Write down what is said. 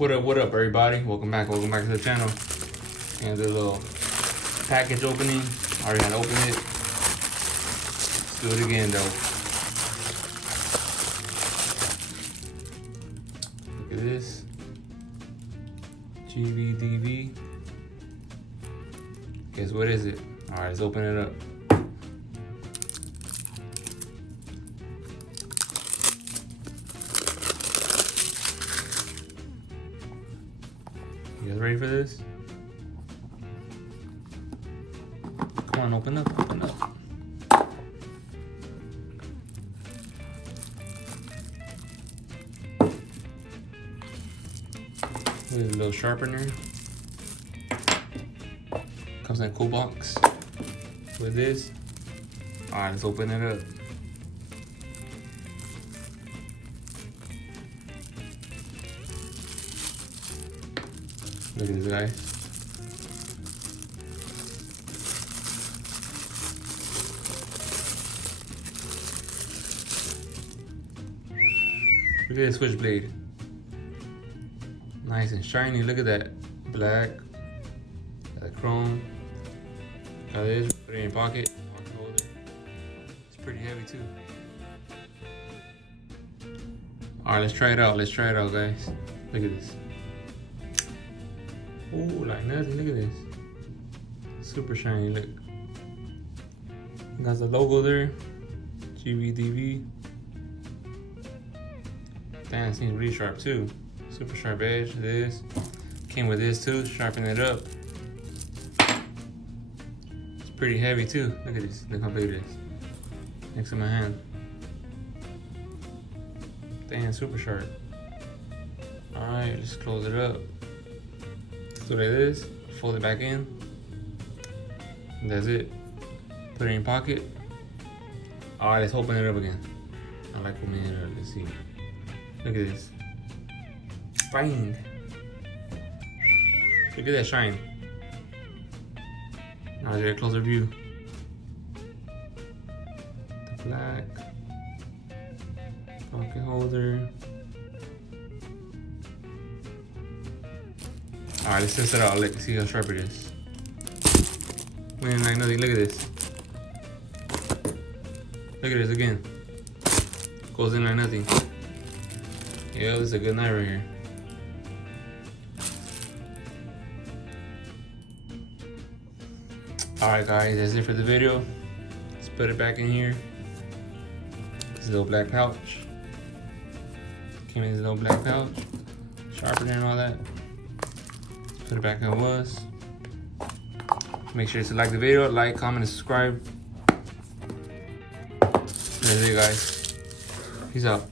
What up, everybody? Welcome back to the channel. And the little package opening. I already had to open it. Let's do it again, though. Look at this. GVDV. Guess what is it? All right, let's open it up. You guys ready for this? Come on, open up, open up. With a little sharpener. Comes in a cool box with this. All right, let's open it up. Look at this guy. Look at this switchblade. Nice and shiny. Look at that. Black. Got the chrome. Got this. Put it in your pocket. Pocket holder. It's pretty heavy too. Alright, let's try it out. Let's try it out, guys. Look at this. Ooh, like nothing. Look at this. Super shiny, look. Got the logo there. GVDV. Damn, it seems really sharp too. Super sharp edge. This. Came with this too. Sharpen it up. It's pretty heavy too. Look at this. Look how big it is. Next to my hand. Damn, super sharp. Alright, let's close it up. Do like this, fold it back in, and that's it. Put it in your pocket. All right, let's open it up again. I like opening it up. Let's see. Look at this. Bang! Look at that shine. Now let's get a closer view. The black pocket holder. Alright, let's test it out. Let's see how sharp it is. Man, like nothing. Look at this. Look at this again. Goes in like nothing. Yeah, this is a good knife right here. Alright guys, that's it for the video. Let's put it back in here. This little black pouch. Came in this little black pouch. Sharpener and all that. Put it back how it was. Make sure to like the video, like, comment, and subscribe. That's it, guys. Peace out.